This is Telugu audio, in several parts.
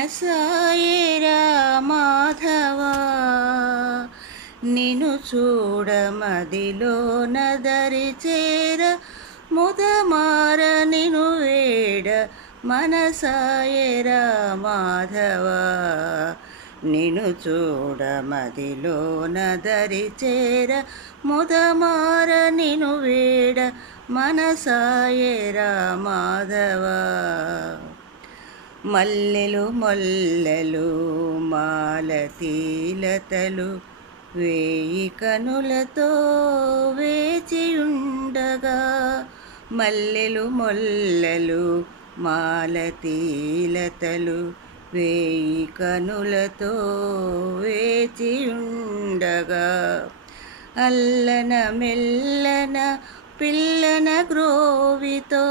మనసాయరా మాధవా నిను చూడ మదిలో నదరి చేర ముదమార నిను వేడ మనసాయరా మాధవా నిను చూడ మదిలో నదరి చేర ముదమార నిను వేడ మనసాయరా మాధవా మల్లెలు మొల్లెలు మాలతీలతలు వేయి కనులతో వేచియుండగా మల్లెలు మొల్లెలు మాలతీలతలు వేయి కనులతో వేచియుండగా అల్లన మెల్లన పిల్లన గ్రోవితో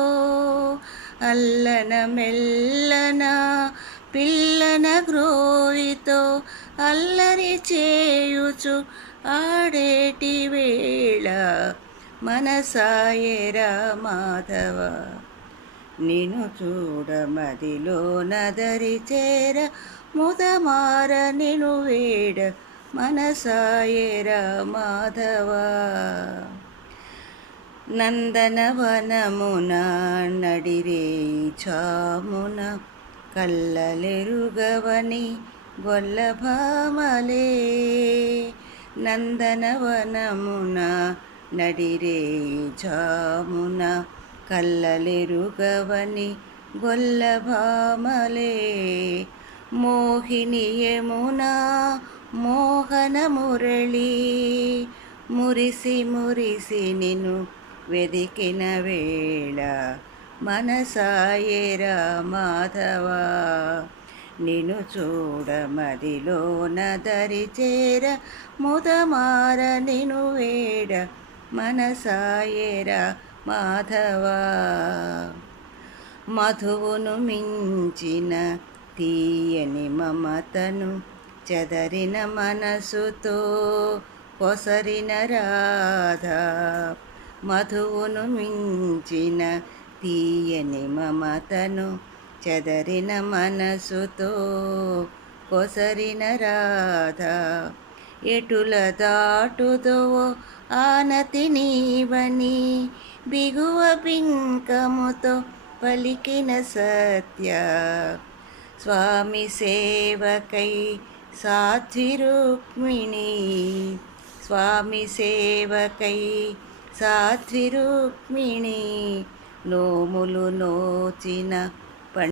అల్లన మెల్లన పిల్లన గ్రోవితో అల్లరి చేయుచు ఆడేటి వేళ మనసాయరా మాధవ నిను చూడ మదిలో నదరి చేర ముదమార నిను వేడ మనసాయరా మాధవ నందనవనమున నడిరేయి చామున కల్లలెరుగవని గొల్లభామలే నందనవనమున నడిరేయి చామున కల్లలెరుగవని గొల్లభామలే మోహిని యమునా మోహన మురళి మురిసి మురిసి నిన్ను వెదికిన వేళ మనసాయరా మాధవా నిను చూడ మదిలో నదరి చేర ముదమార నిను వేడ మనసాయరా మాధవా మధువును మించిన తీయని మమతను చెదరిన మనసుతో కొసరిన రాధా మధువును మించిన తీయని మమతను చెదరిన మనసుతో కొసరిన రాధా ఎటుల దాటుదో ఆనతి నీవని బిగువ పింకముతో పలికిన సత్య స్వామి సేవకై సాధ్వి రుక్మిణి స్వామి సేవకై సాధ్వి రుక్మిణి నోములు నోచిన